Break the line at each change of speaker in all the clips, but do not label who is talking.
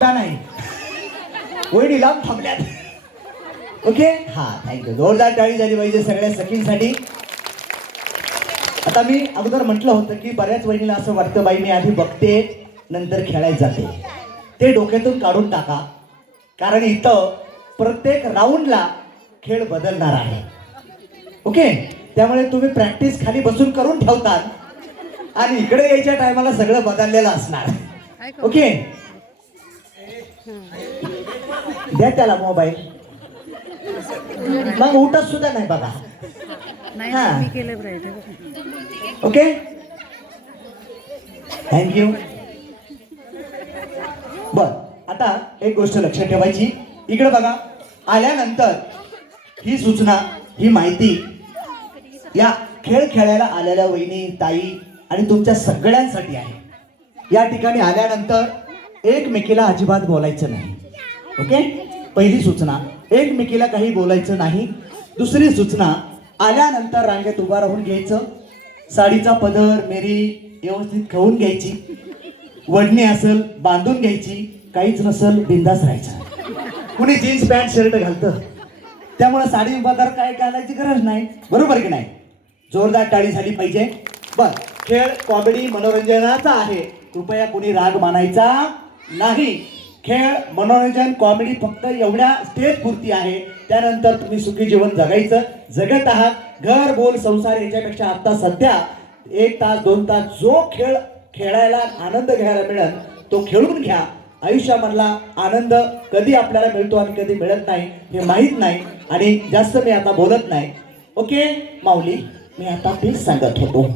नाही. वहिनी लांब थांबल्यात. ओके? हा थँक्यू जोरदार टाळी झाली पाहिजे सगळ्या सखींसाठी. आता मी अगोदर म्हटलं होतं की बऱ्याच वहिनीला असं वाटतं बाई मी आधी बघते नंतर खेळायला जाते. ते डोक्यातून काढून टाका. कारण इथं प्रत्येक राऊंडला खेळ बदलणार आहे. ओके? त्यामुळे तुम्ही प्रॅक्टिस खाली बसून करून ठेवतात आणि इकडे यायच्या टायमाला सगळं बदललेलं असणार. ओके? द्या त्याला मोबाईल मग उठत सुद्धा नाही बघा. हा. ओके थँक्यू बर आता एक गोष्ट लक्षात ठेवायची. इकडे बघा आल्यानंतर ही सूचना ही माहिती या खेळ खेळायला आलेल्या वहिनी ताई आणि तुमच्या सगळ्यांसाठी आहे. या ठिकाणी आल्यानंतर एकमेकीला अजिबात बोलायचं नाही. ओके पहिली सूचना एकमेकीला काही बोलायचं नाही. दुसरी सूचना आल्यानंतर रांगेत उभा राहून घ्यायचं. साडीचा पदर मेरी व्यवस्थित खाऊन घ्यायची. वडणी असेल बांधून घ्यायची. काहीच नसेल बिंदास राहायचं. कुणी जीन्स पॅन्ट शर्ट घालतं? त्यामुळं साडी पदर काय घालायची गरज नाही. बरोबर की नाही? जोरदार टाळी झाली पाहिजे. बर खेळ कॉमेडी मनोरंजनाचा आहे. कृपया कुणी राग मानायचा? नाही. खेळ मनोरंजन कॉमेडी फक्त एवढ्या स्टेज पुरती आहे. त्यानंतर तुम्ही सुखी जीवन जगायचं. जगत आहात. घर बोल संसार याच्यापेक्षा आता सध्या एक तास दोन तास जो खेळ खेळायला आनंद घ्यायला मिळेल तो खेळून घ्या. आयुष्यामधला आनंद कधी आपल्याला मिळतो आणि कधी मिळत नाही हे माहीत नाही आणि जास्त मी आता बोलत नाही. ओके? माऊली मी आता तेच सांगत होतो.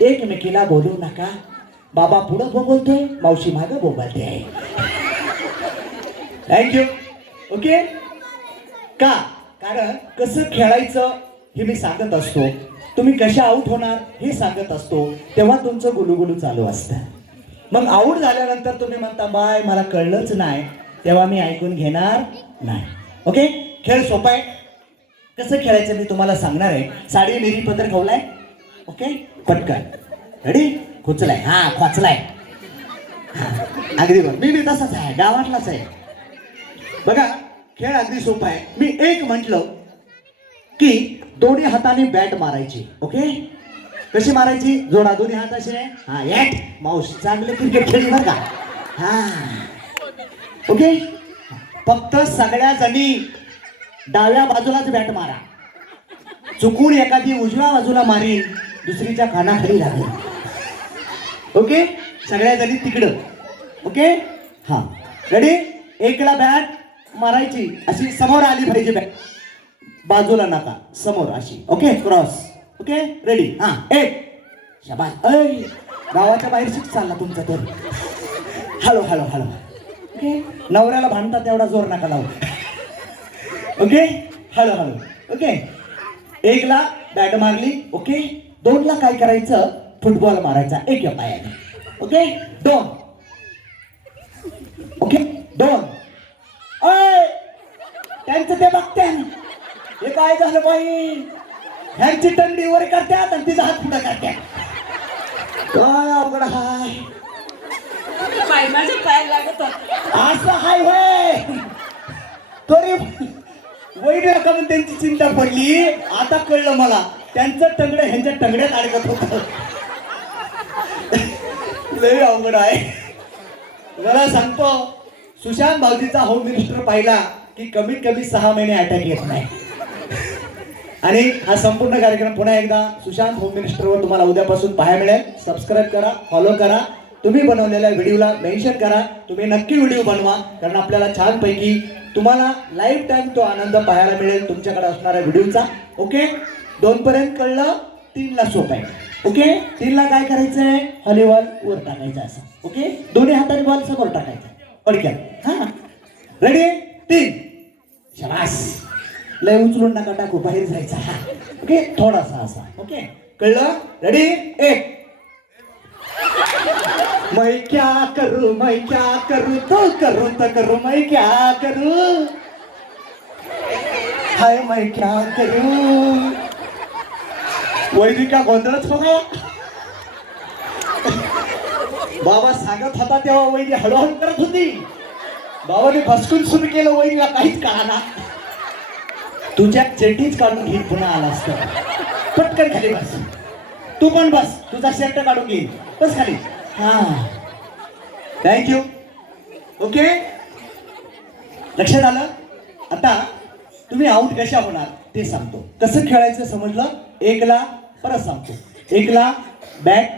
एकमेकीला बोलू नका. बाबा पुढं बोलतोय? मावशी मागं बोलते आहे थँक्यू ओके का? कारण कसं खेळायचं हे मी सांगत असतो. तुम्ही कशा आऊट होणार हे सांगत असतो. तेव्हा तुमचं गुलुगुलू चालू असतं. मग आऊट झाल्यानंतर तुम्ही म्हणता बाय मला कळलंच नाही. तेव्हा मी ऐकून घेणार नाही. ओके खेळ सोपा आहे. कसं खेळायचं मी तुम्हाला सांगणार आहे. साडी मेरी पत्र खवलाय ओके पटकन. रेडी खुचलाय हा खोचलाय. हा, अगदी बरं. मी बी तसाच आहे. गावातलाच आहे. बघा खेळ अगदी सोपा आहे. मी एक म्हटलं की दोन्ही हाताने बॅट मारायची ओके? कशी मारायची? जोडा दोन्ही हाताशी हा येट माऊस चांगलं क्रिकेट खेळली बरं का? हा. ओके? फक्त सगळ्या जणी डाव्या बाजूलाच बॅट मारा. चुकून एखादी उजव्या बाजूला मारीन दुसरीच्या कानाखाली लागेल. ओके? सगळ्या जणी तिकडं. ओके? हा. रेडी एकला बॅट मारायची. अशी समोर आली पाहिजे बॅट बाजूला नका. समोर अशी. ओके? Cross okay? रेडी हा. एक. शबा ऐ गावाच्या बाहेर शिक चालला तुमचा तर. Hello hello hello okay? नवऱ्याला भांडता तेवढा जोर नका लावू. ओके? Hello hello okay? एकला बॅट मारली. ओके? दोनला काय करायचं? फुटबॉल मारायचा. एक पायाने. ओके दोन ओके दोन अय त्यांचं ते बघते हे काय झालं बाई? ह्यांची टंगडी वर करतात आणि तिचा हात पुढे करतात काय अवघड हाय.
पाय माझ्या पाय लागत.
असं हाय होय. तरी वैद्य का म्हणून त्यांची चिंता पडली. आता कळलं मला. त्यांचं टंगड ह्यांच्या टंगड्यात अडकत होत. लय अवघड आहे. जरा सांगतो सुशांत भाऊजीचा होम मिनिस्टर पाहिला की कमीत कमी सहा महिने अटॅक येत नाही. आणि हा संपूर्ण कार्यक्रम पुन्हा एकदा सुशांत होम मिनिस्टरवर तुम्हाला उद्यापासून पाहायला मिळेल. सबस्क्राईब करा फॉलो करा. तुम्ही बनवलेल्या व्हिडिओला मेन्शन करा. तुम्ही नक्की व्हिडिओ बनवा कारण आपल्याला छानपैकी तुम्हाला लाईफ टाईम तो आनंद पाहायला मिळेल तुमच्याकडे असणाऱ्या व्हिडिओचा. ओके दोनपर्यंत कळलं तीनला सोप आहे. ओके? तीनला काय करायचं आहे हॉलीबॉल वर टाकायचं असं. ओके? दोन्ही हाताने बॉल समोर टाकायचा. पडक्यात हा. रेडी तीन. शबास. लय उचलून नका टाकू बाहेर जायचा. हा. ओके? थोडासा असा. ओके? कळलं? रेडी एक. मैं क्या करू मैं क्या करू तो करू तो करू मैं क्या करू? हाय मैं क्या करू? वैदिका गोंधळच बघा बाबा सांगत होता तेव्हा वैदी हळूहळू करत होती. बाबाने फसकून सुरू केलं वहिनीला काहीच कळाना तुझ्या चेटीच काढून घेईन पुन्हा आला असत. पटकन खाली बस. तू पण बस. तुझा शर्ट काढून घेईन बस खाली. हा. थँक्यू ओके लक्षात आलं? आता तुम्ही आऊट कशा होणार ते सांगतो. कसं खेळायचं समजलं? एकला परत सांगतो. एकला बॅट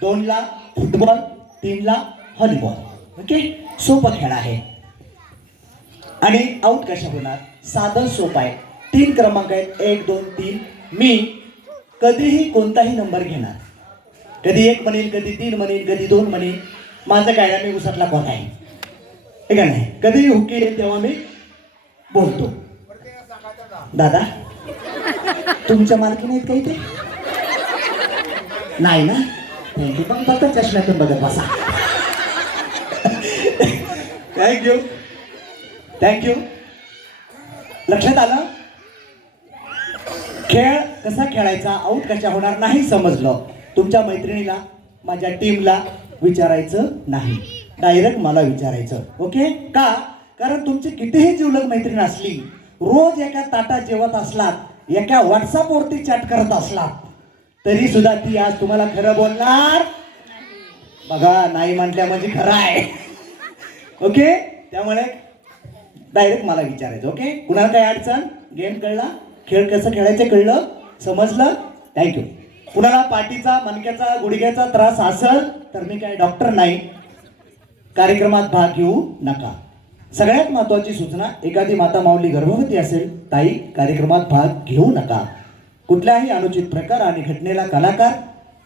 दोनला फुटबॉल तीनला व्हॉलीबॉल ओके? सोपं खेळ आहे. आणि आऊट कशा होणार? साधन सोपं आहे. तीन क्रमांक आहेत. एक दोन तीन. मी कधीही कोणताही नंबर घेणार. कधी एक म्हणेल कधी तीन म्हणेल कधी दोन म्हणेल. माझं काय ना मी उसटला कोण आहे? हे का नाही? कधीही हुकी येईल तेव्हा मी बोलतो. दादा? तुमच्या मालकी नाहीत काही ते नाही ना? थँक्यू. पण फक्त चष्म्यातून बघत बसा. Thank you. Thank you. लक्षात आलं? खेळ कसा खेळायचा? आऊट कशा होणार नाही समजलं. तुमच्या मैत्रिणीला माझ्या टीमला विचारायचं नाही. डायरेक्ट मला विचारायचं. ओके का? कारण तुमची कितीही जीवलग मैत्रीण असली रोज एका ताटात जेवत असलात एका व्हॉट्सअपवरती चॅट करत असला तरी सुद्धा ती आज तुम्हाला खरं बोलणार बघा नाही म्हटल्या म्हणजे खरं आहे. ओके? त्यामुळे डायरेक्ट मला विचारायचं ओके? कुणाला काय अडचण? गेम कळला? खेळ कसं खेळायचं कळलं? समजलं? थँक्यू कुणाला पाठीचा मनक्याचा गुडघ्याचा त्रास असेल तर मी काय डॉक्टर नाही. कार्यक्रमात भाग घेऊ नका. सगळ्यात महत्वाची सूचना एखादी माता माऊली गर्भवती असेल ताई कार्यक्रमात भाग घेऊ नका. कुठल्याही अनुचित प्रकार आणि घटनेला कलाकार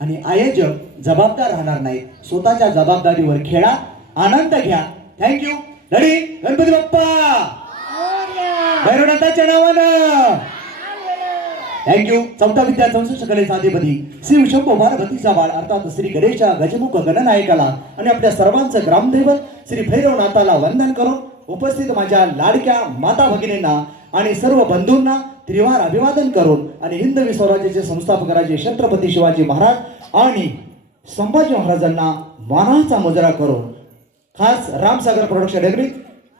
आणि आयोजक जबाबदार राहणार नाही स्वतःच्या जबाबदारीवर खेळा आनंद घ्या. Thank you ready Ganpati Bappa! भैरवनाथाच्या नावानं! थँक्यू चौथा विद्या चौसष्ट कलेचा अधिपती श्री विशंभो भारभतीचा बाळ अर्थात श्री गणेशा गजमुख गणनायकाला आणि आपल्या सर्वांचं ग्रामदैवत श्री भैरवनाथाला वंदन करून उपस्थित माझ्या लाडक्या माता भगिनींना आणि सर्व बंधूंना त्रिवार अभिवादन करून आणि हिंदवी स्वराज्याचे संस्थापक राजे छत्रपती शिवाजी महाराज आणि संभाजी महाराजांना मानाचा मुजरा करून खास रामसागर प्रोडक्शन एग्रीत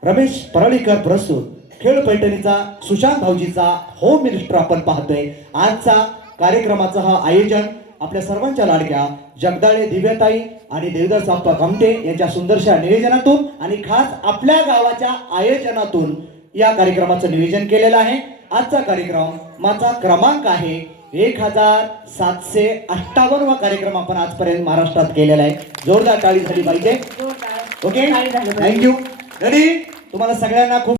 रमेश परळीकर प्रस्तुत. खेळ पैठणीचा सुशांत भाऊजीचा होम मिनिस्टर आपण पाहतोय. आजचा कार्यक्रमाचं हा आयोजन आपल्या सर्वांच्या लाडक्या जगदाळे दिव्यताई आणि देवदास आप्पा कामटे यांच्या सुंदरशा नियोजनातून आणि खास आपल्या गावाच्या आयोजनातून या कार्यक्रमाचं नियोजन केलेलं आहे. आजचा कार्यक्रम माझा क्रमांक आहे एक हजार सातशे अठ्ठावन्नवा कार्यक्रम आपण आजपर्यंत महाराष्ट्रात केलेला आहे. जोरदार टाळी झाली पाहिजे. ओके. थँक्यू रेडी तुम्हाला सगळ्यांना खूप